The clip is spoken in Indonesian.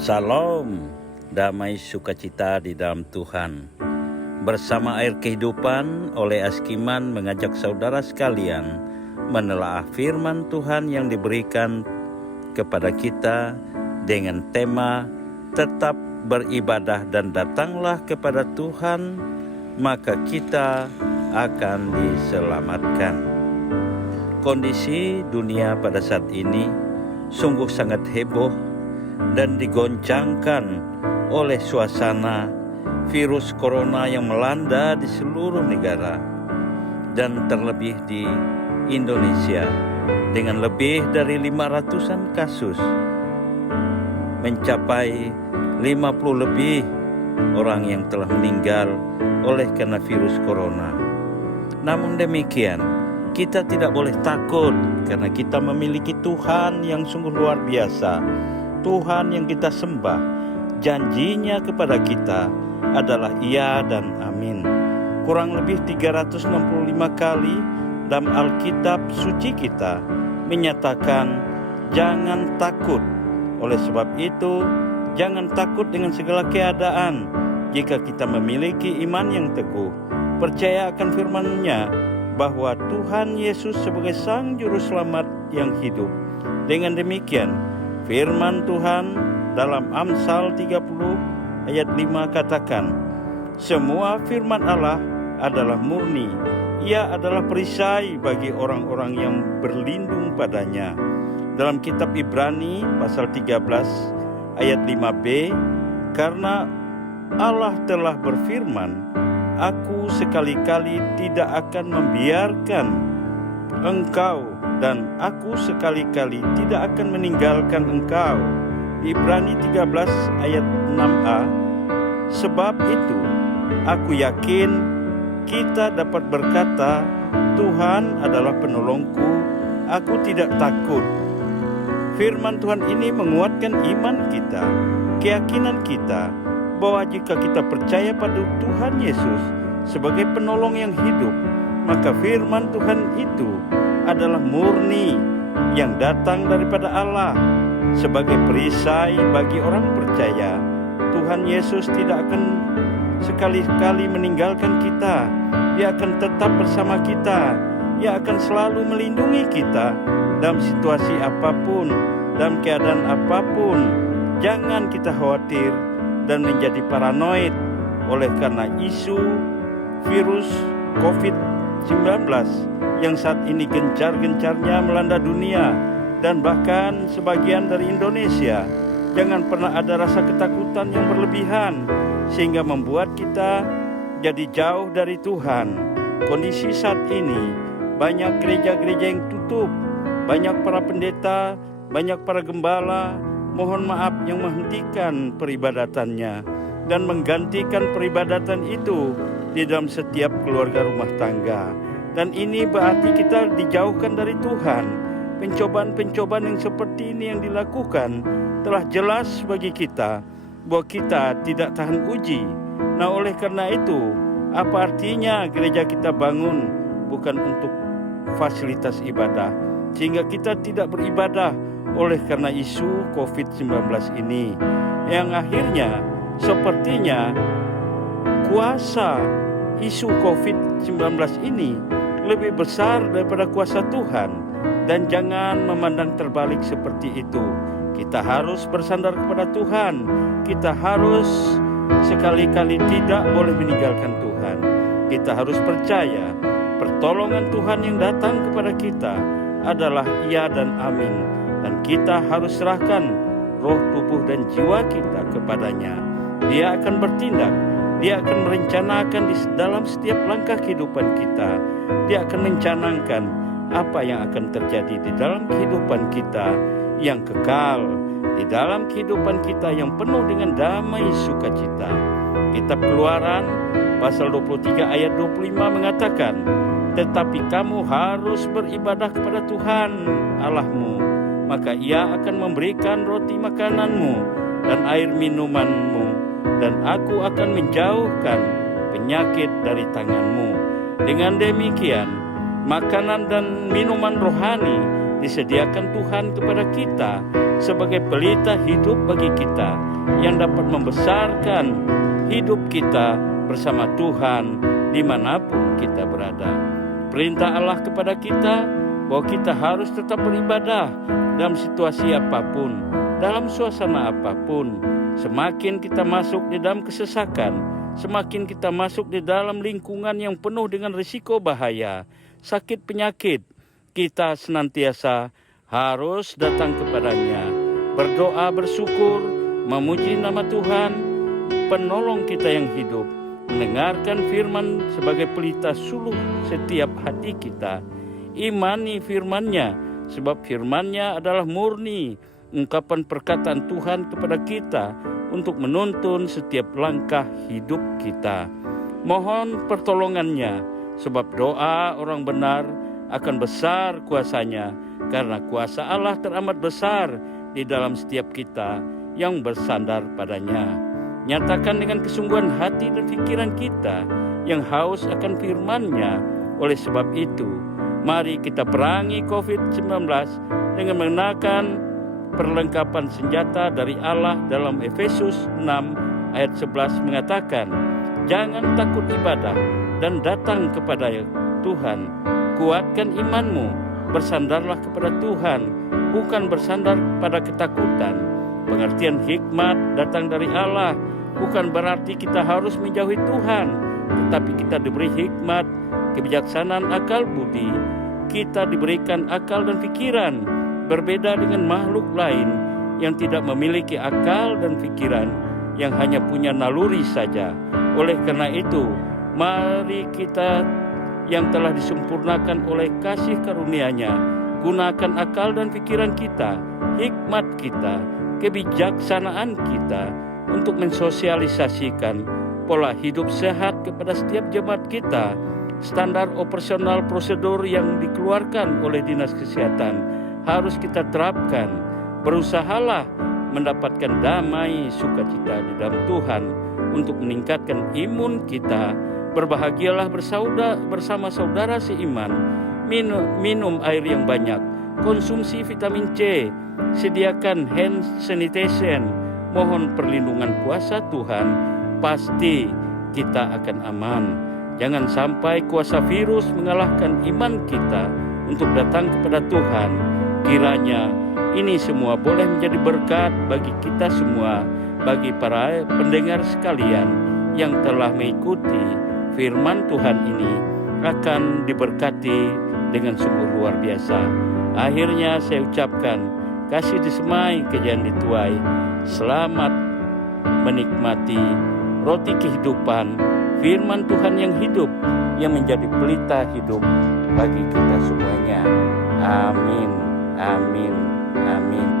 Salam, damai sukacita di dalam Tuhan. Bersama Air Kehidupan oleh Askiman mengajak saudara sekalian menelaah firman Tuhan yang diberikan kepada kita dengan tema tetap beribadah dan datanglah kepada Tuhan, maka kita akan diselamatkan. Kondisi dunia pada saat ini sungguh sangat heboh dan digoncangkan oleh suasana virus corona yang melanda di seluruh negara dan terlebih di Indonesia dengan lebih dari 500-an kasus, mencapai 50 lebih orang yang telah meninggal oleh karena virus corona. Namun demikian, kita tidak boleh takut karena kita memiliki Tuhan yang sungguh luar biasa. Tuhan yang kita sembah, janjinya kepada kita adalah iya dan amin. Kurang lebih 365 kali dalam Alkitab suci kita menyatakan jangan takut. Oleh sebab itu, jangan takut dengan segala keadaan. Jika kita memiliki iman yang teguh, percaya akan firman-Nya bahwa Tuhan Yesus sebagai Sang Juru Selamat yang hidup. Dengan demikian, firman Tuhan dalam Amsal 30 ayat 5 katakan, semua firman Allah adalah murni, ia adalah perisai bagi orang-orang yang berlindung padanya. Dalam kitab Ibrani pasal 13 ayat 5b, karena Allah telah berfirman, aku sekali-kali tidak akan membiarkan engkau dan aku sekali-kali tidak akan meninggalkan engkau. Ibrani 13 ayat 6a. Sebab itu, aku yakin kita dapat berkata, Tuhan adalah penolongku, aku tidak takut. Firman Tuhan ini menguatkan iman kita, keyakinan kita, bahwa jika kita percaya pada Tuhan Yesus sebagai penolong yang hidup, maka firman Tuhan itu adalah murni yang datang daripada Allah sebagai perisai bagi orang percaya. Tuhan Yesus tidak akan sekali-kali meninggalkan kita. Dia akan tetap bersama kita. Dia akan selalu melindungi kita dalam situasi apapun, dalam keadaan apapun. Jangan kita khawatir dan menjadi paranoid oleh karena isu virus COVID-19 yang saat ini gencar-gencarnya melanda dunia dan bahkan sebagian dari Indonesia. Jangan pernah ada rasa ketakutan yang berlebihan sehingga membuat kita jadi jauh dari Tuhan. Kondisi saat ini banyak gereja-gereja yang tutup, banyak para pendeta, banyak para gembala, mohon maaf, yang menghentikan peribadatannya dan menggantikan peribadatan itu di dalam setiap keluarga rumah tangga. Dan ini berarti kita dijauhkan dari Tuhan. Pencobaan-pencobaan yang seperti ini yang dilakukan telah jelas bagi kita bahwa kita tidak tahan uji. Nah, oleh karena itu, apa artinya gereja kita bangun bukan untuk fasilitas ibadah, sehingga kita tidak beribadah oleh karena isu COVID-19 ini, yang akhirnya sepertinya kuasa isu COVID-19 ini lebih besar daripada kuasa Tuhan. Dan jangan memandang terbalik seperti itu. Kita harus bersandar kepada Tuhan. Kita harus sekali-kali tidak boleh meninggalkan Tuhan. Kita harus percaya pertolongan Tuhan yang datang kepada kita adalah iya dan amin. Dan kita harus serahkan roh, tubuh, dan jiwa kita kepadanya. Dia akan bertindak. Dia akan merencanakan di dalam setiap langkah kehidupan kita. Dia akan mencanangkan apa yang akan terjadi di dalam kehidupan kita yang kekal, di dalam kehidupan kita yang penuh dengan damai sukacita. Kitab Keluaran pasal 23 ayat 25 mengatakan, tetapi kamu harus beribadah kepada Tuhan Allahmu, maka Ia akan memberikan roti makananmu dan air minumanmu, dan aku akan menjauhkan penyakit dari tanganmu. Dengan demikian, makanan dan minuman rohani disediakan Tuhan kepada kita sebagai pelita hidup bagi kita yang dapat membesarkan hidup kita bersama Tuhan dimanapun kita berada. Perintah Allah kepada kita bahwa kita harus tetap beribadah dalam situasi apapun, dalam suasana apapun. Semakin kita masuk di dalam kesesakan, semakin kita masuk di dalam lingkungan yang penuh dengan risiko bahaya, sakit penyakit, kita senantiasa harus datang kepadanya, berdoa, bersyukur, memuji nama Tuhan, penolong kita yang hidup, mendengarkan firman sebagai pelita suluh setiap hati kita, imani firman-Nya, sebab firman-Nya adalah murni, ungkapan perkataan Tuhan kepada kita untuk menuntun setiap langkah hidup kita. Mohon pertolongan-Nya, sebab doa orang benar akan besar kuasanya, karena kuasa Allah teramat besar di dalam setiap kita yang bersandar padanya. Nyatakan dengan kesungguhan hati dan pikiran kita yang haus akan firman-Nya. Oleh sebab itu, mari kita perangi COVID-19 dengan mengenakan perlengkapan senjata dari Allah. Dalam Efesus 6 ayat 11 mengatakan, jangan takut ibadah dan datang kepada Tuhan. Kuatkan imanmu, bersandarlah kepada Tuhan, bukan bersandar pada ketakutan. Pengertian hikmat datang dari Allah, bukan berarti kita harus menjauhi Tuhan, tetapi kita diberi hikmat, kebijaksanaan, akal budi. Kita diberikan akal dan pikiran, berbeda dengan makhluk lain yang tidak memiliki akal dan pikiran, yang hanya punya naluri saja. Oleh karena itu, mari kita yang telah disempurnakan oleh kasih karunia-Nya, gunakan akal dan pikiran kita, hikmat kita, kebijaksanaan kita untuk mensosialisasikan pola hidup sehat kepada setiap jemaat kita. Standar operasional prosedur yang dikeluarkan oleh Dinas Kesehatan harus kita terapkan. Berusahalah mendapatkan damai sukacita di dalam Tuhan untuk meningkatkan imun kita. Berbahagialah bersama saudara seiman, minum air yang banyak, konsumsi vitamin C, sediakan hand sanitation, mohon perlindungan kuasa Tuhan, pasti kita akan aman. Jangan sampai kuasa virus mengalahkan iman kita untuk datang kepada Tuhan. Kiranya ini semua boleh menjadi berkat bagi kita semua, bagi para pendengar sekalian yang telah mengikuti firman Tuhan ini akan diberkati dengan sungguh luar biasa. Akhirnya saya ucapkan, kasih disemai, kejayaan dituai. Selamat menikmati roti kehidupan, firman Tuhan yang hidup, yang menjadi pelita hidup bagi kita semuanya. Amin, amin, amin.